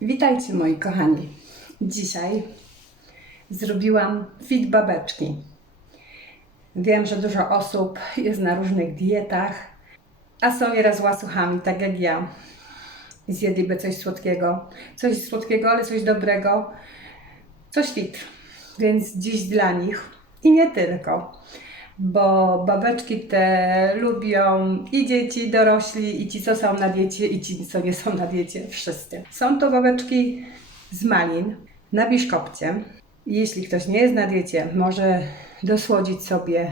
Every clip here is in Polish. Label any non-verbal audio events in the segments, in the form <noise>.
Witajcie moi kochani. Dzisiaj zrobiłam fit babeczki. Wiem, że dużo osób jest na różnych dietach, a są nieraz łasuchami, tak jak ja. Zjedliby coś słodkiego. Coś słodkiego, ale coś dobrego. Coś fit. Więc dziś dla nich i nie tylko. Bo babeczki te lubią i dzieci, i dorośli, i ci, co są na diecie, i ci, co nie są na diecie. Wszyscy. Są to babeczki z malin na biszkopcie. Jeśli ktoś nie jest na diecie, może dosłodzić sobie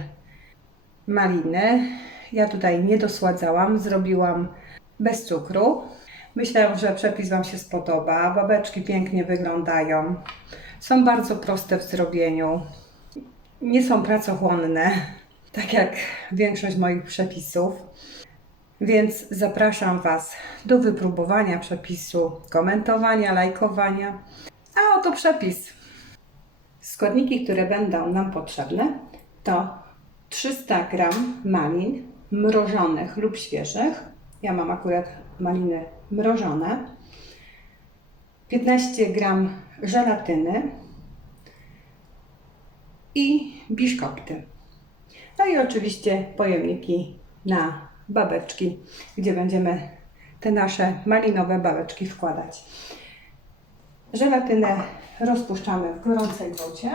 maliny. Ja tutaj nie dosładzałam, zrobiłam bez cukru. Myślę, że przepis Wam się spodoba. Babeczki pięknie wyglądają. Są bardzo proste w zrobieniu. Nie są pracochłonne, <laughs> tak jak większość moich przepisów. Więc zapraszam Was do wypróbowania przepisu, komentowania, lajkowania. A oto przepis. Składniki, które będą nam potrzebne, to 300 g malin mrożonych lub świeżych. Ja mam akurat maliny mrożone. 15 g żelatyny biszkopty. No i oczywiście pojemniki na babeczki, gdzie będziemy te nasze malinowe babeczki wkładać. Żelatynę rozpuszczamy w gorącej wodzie.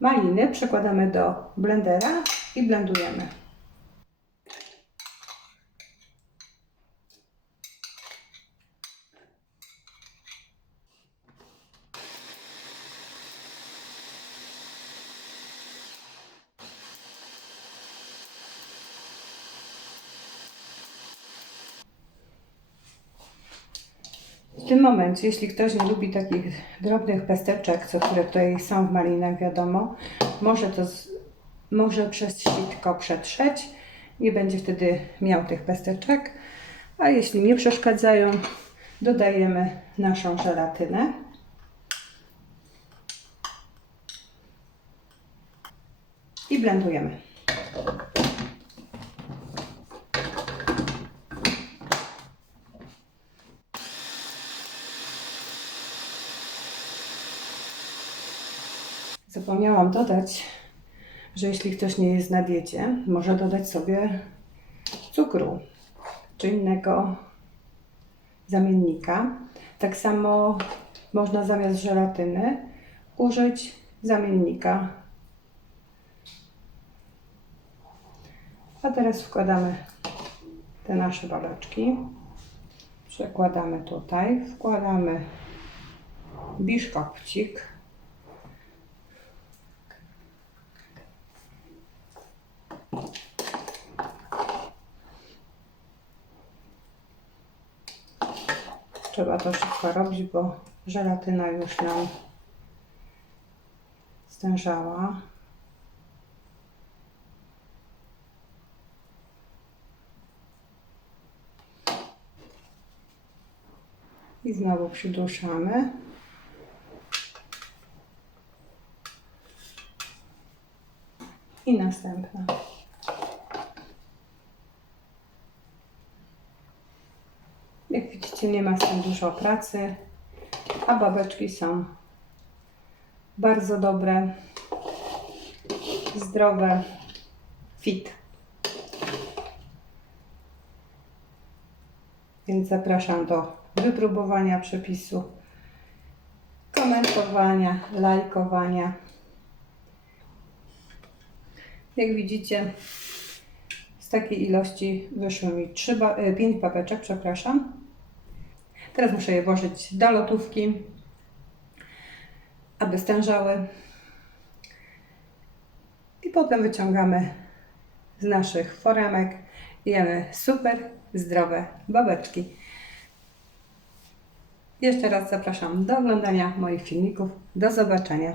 Maliny przekładamy do blendera i blendujemy. Tym momencie, jeśli ktoś nie lubi takich drobnych pesteczek, co które tutaj są w malinach, wiadomo, może to z, może przez sitko przetrzeć. Nie będzie wtedy miał tych pesteczek. A jeśli nie przeszkadzają, dodajemy naszą żelatynę. I blendujemy. Zapomniałam dodać, że jeśli ktoś nie jest na diecie, może dodać sobie cukru czy innego zamiennika. Tak samo można zamiast żelatyny użyć zamiennika. A teraz wkładamy te nasze babeczki. Przekładamy tutaj, wkładamy biszkopcik. Trzeba to szybko robić, bo żelatyna już nam stężała. I znowu przyduszamy. I następna. Widzicie, nie ma z tym dużo pracy, a babeczki są bardzo dobre, zdrowe, fit. Więc zapraszam do wypróbowania przepisu, komentowania, lajkowania. Jak widzicie, z takiej ilości wyszło mi 3 ba- 5 babeczek, przepraszam. Teraz muszę je włożyć do lotówki, aby stężały. I potem wyciągamy z naszych foremek i jemy super zdrowe babeczki. Jeszcze raz zapraszam do oglądania moich filmików. Do zobaczenia.